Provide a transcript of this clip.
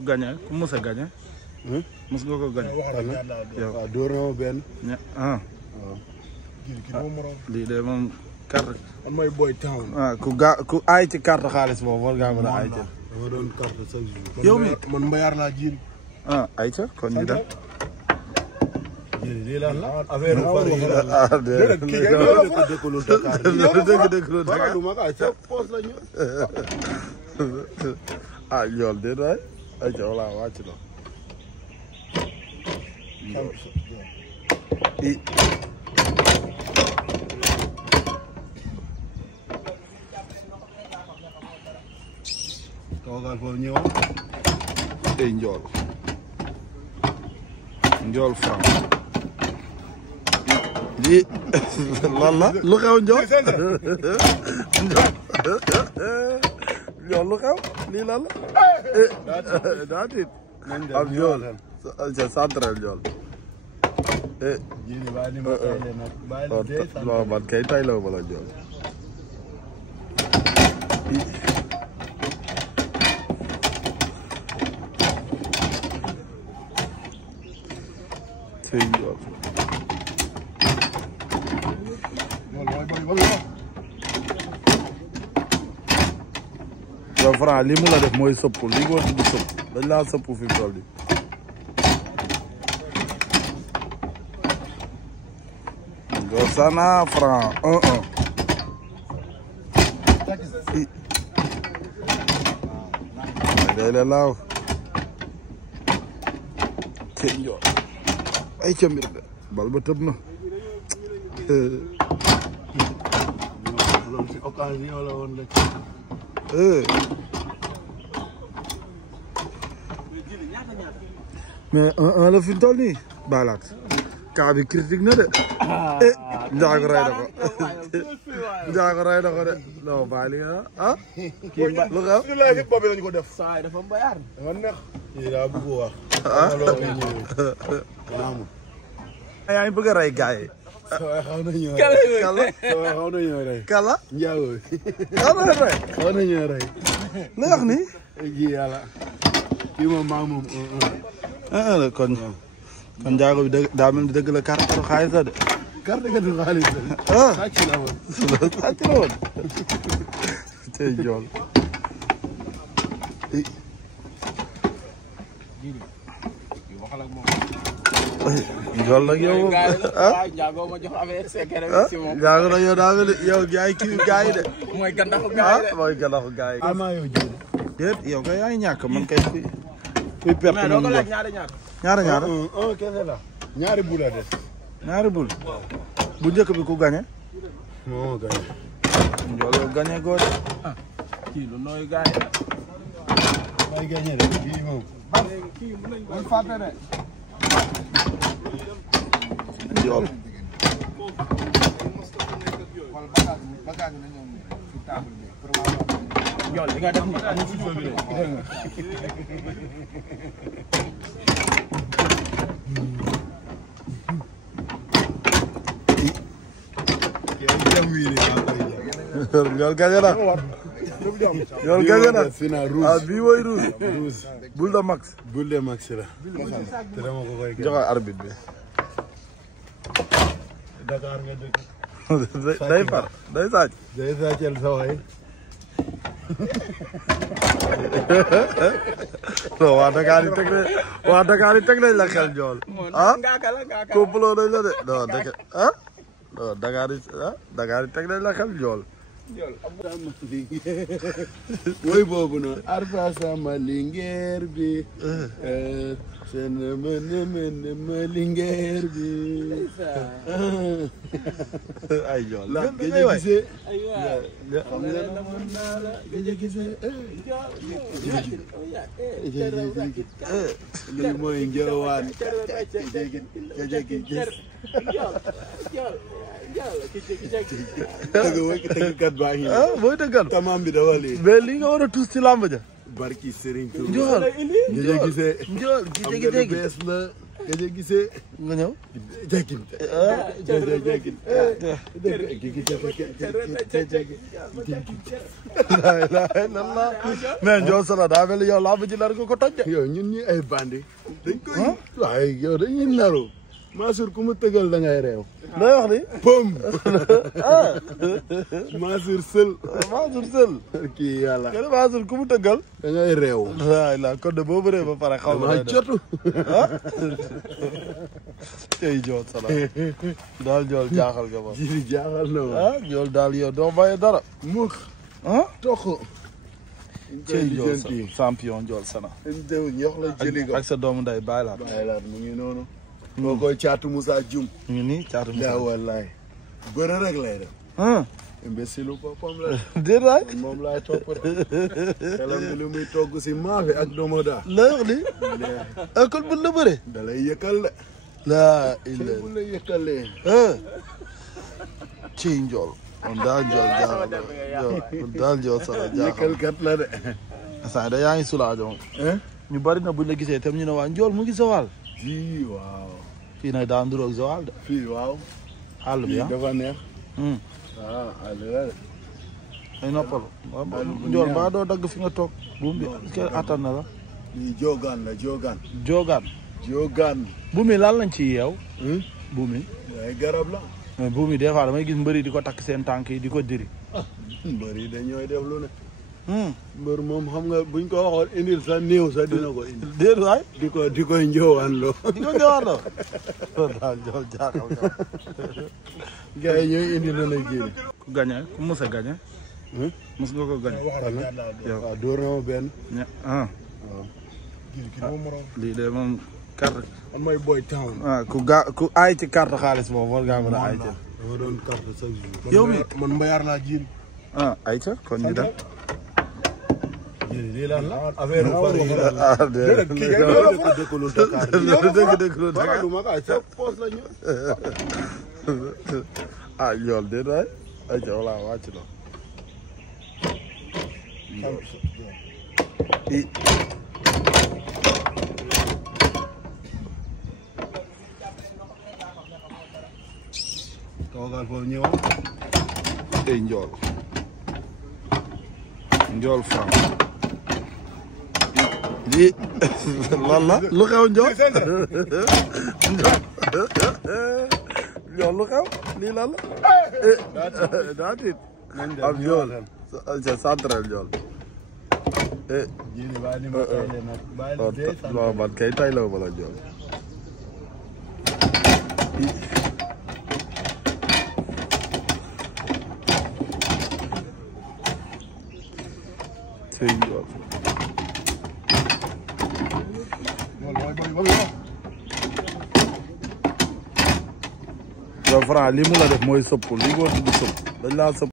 ku gagné ku mos a gagné. mos nga ko gagné. yow waaw door na ma benn. waaw. lii de moom carte. man mooy boy town. ku aay ci carte xaalis boobu war ngaa mën a aay ci. dama doon carte chaque jour. yow mi man mbayaar laa jiin. ayca kon ñu dem. lii lan la affaire bari yi la. déedéet kii kay dëkkalu Dakar. dëkkalu Dakar. du ma kaay sa poos la ñu. njool déet waay. ayca voilà wàcc na. toogal foofu ñëw. njool. njool Franc. lii lan la lu xew njool. njool lu xew lii lan la. daa tiit. am njool. ca centre njool. non man kay tay la wala njool. tey njool. yow Franc lii mu la def mooy sëpp lii moo tudd sëpp dañ laa sëpp fi mu toll nii. Njool Sana Franc 1-1. day la laaw. tey njool. ay ca mbir de bal ba tëb na. loolu si occasion la woon rek. mais 1-1 la fi mu toll nii Balaat kaa bi critique na de. Ndiago rey na ko. Ndiago rey na ko de non baali ah. kii lu xew. su lay boobu lañu ko def. saa yi dafa mbayaar. dafa neex. kii daa bëgg wax. yaa ngi bëgg a rey gars yi. xaw na ñëw kala xaw na ñëw rey. kala. Ndiago. xaw na rey. xaw na ñëw rey. lu wax ni. ji yàlla. kii moom maa moom 1-1 la kon. kon Ndiago bi dëgg daa mel ni dëgg la carte xaalis la de. carte nga du xaalis la. sàcc la woon. sàcc la woon. tey njool. njool nag yow. Ndiago ma jox affaire secret si moom. Ndiago nag yow daa mel ni yow yaay kii gars yi de. mooy gandaxu gars yi de. mooy gandaxu gars yi. amaa yow jiw. déet yow kay yaa ngi ñàkk man kay kuy perte mais doo ko laaj ñaari ñaar. ñaara. kese la. ñaari bul a des. ñaari bul. bu njëkk bi ku gagné. moo gagné. njool yow gagné góor. kii lu nooy gars yi. may gagné de kii moom. kii mën nañu ko fàtte de. njool. Njool li nga def nii amul si suuf bi de. njool gagné na. njool gagné na. bii mooy rouge. boule de max. boule de max la. te dama ko koy joxe arbitre bi. Dakar nga dëkk. day far day sàcc. day sàccal sa waay. non waa Dakar yi teg nañ la xel njool. complot nañ la de non Dakar yi teg nañ la xel njool. woy boobu noonu. arfa sama lingeer bi. seen ma lingeer bi. ay njool. la gëj a gisee. xam nga gëj a gisee. lii mooy njëwaan. gëj a gis. tëggkat baa ngi nii. mooy dëggal. tamam bi dafa lii. mais lii nga war a tuus ci làmb ja. barki Serigne Touba. njool. gëj a gisee. njool xam nga lu bees la. gëj a gisee. nga ñëw. jéggi. jéggi. mais Ndiol Sana daa mel ni yow laa ji nar nga ko toj de. yow ñun ñi ay bandi. dañ koy waaye yow dañuy naru. Mansour ku mu tëgal da ngay réew. looy wax ni. pom. Mansour Seul. Mansour Seul. kii yàlla. nga ne Mansour ku mu tëggal. da ngay réew. waay la kon de boo bëree ba pare xaw ma. maa jotu. tey Ndiol Sana. daal Ndiol jaaxal nga ma. ji jaaxal na ma. Ndiol daal yow doo bàyyi dara. mukk. toq. tey Ndiol Sana champion Ndiol Sana. ñox la jëli ko ak sa doomu nday Baye Laat. Baye Laat mu ngi noonu. moo koy caatu Moussa Dioum. mu ngi nii caatu Moussa. wallaay. bëre rek lay def. imbécile boppam la. déet waay. moom laay topp rek. xelam bi lu muy togg si maafe ak domoda. lay wax ni. kon bu la bëre. da lay yëkkal de. laa illah bu la yëkkalee. ci Ndiol. kon daal Ndiol jaaxal la kon daal Ndiol Sana jaaxal. yëkkalkat la de. saa da yaa ngi sulaajo moom. ñu bari na buñ la gisee tam ñu ne waa Ndiol mu ngi Joal. fii waaw. fii nag daa nduroog Joal de. fii waaw. àll bi dafa neex. waaw àll la de. ay noppalu. Ndiol ba doo dagg fi nga toog. buum bi est-ce que attan na la. lii jogaan la jogaan. joogaan. jogaan. buum yi lan lañ ci yeew. buum yi. ay garab la. mais buum yi des fois damay gis mbëri di ko takk seen tànk yi di ko diri. mbër yi dañooy def lu ne. mbër moom xam nga buñ ko waxoon indil sa néew sa dina ko indil. déet waay. di koy njëwaan loo. di ko njëwaan loo. daal Ndiol jaaxal nga. gars yi ñooy indi la nag génn. ku gagné ku mos a gagné. mos nga ko gagné. yow waaw dóor na ma benn. waaw. lii de moom carte. man mooy boy town. ku aay ci carte xaalis boobu war ngaa mën a aay ca. dama doon carte chaque jour. yow mi man mbayaar laa jiin. ay ca kon ñu dem. lii lan la affaire yu bari yi la. déedéet kii nga dëkkalu Dakar. dëkkalu Dakar. lu ma kaay sa poos la ñu. Ndiol déet waay. ay ca wala wàcc na. toogal foofu ñëwal. tey Ndiol. Ndiol Franc. lii lan la lu xew Ndiol. Ndiol lu xew lii lan la. daa tiit. am Ndiol. c'est central Ndiol. jërëjëf bàyyi ma tayle nag bàyyi la non man kay tay la wala Ndiol. tey Ndiol. yow Franc lii mu la def mooy sëpp lii moo tudd sëpp dañ laa sëpp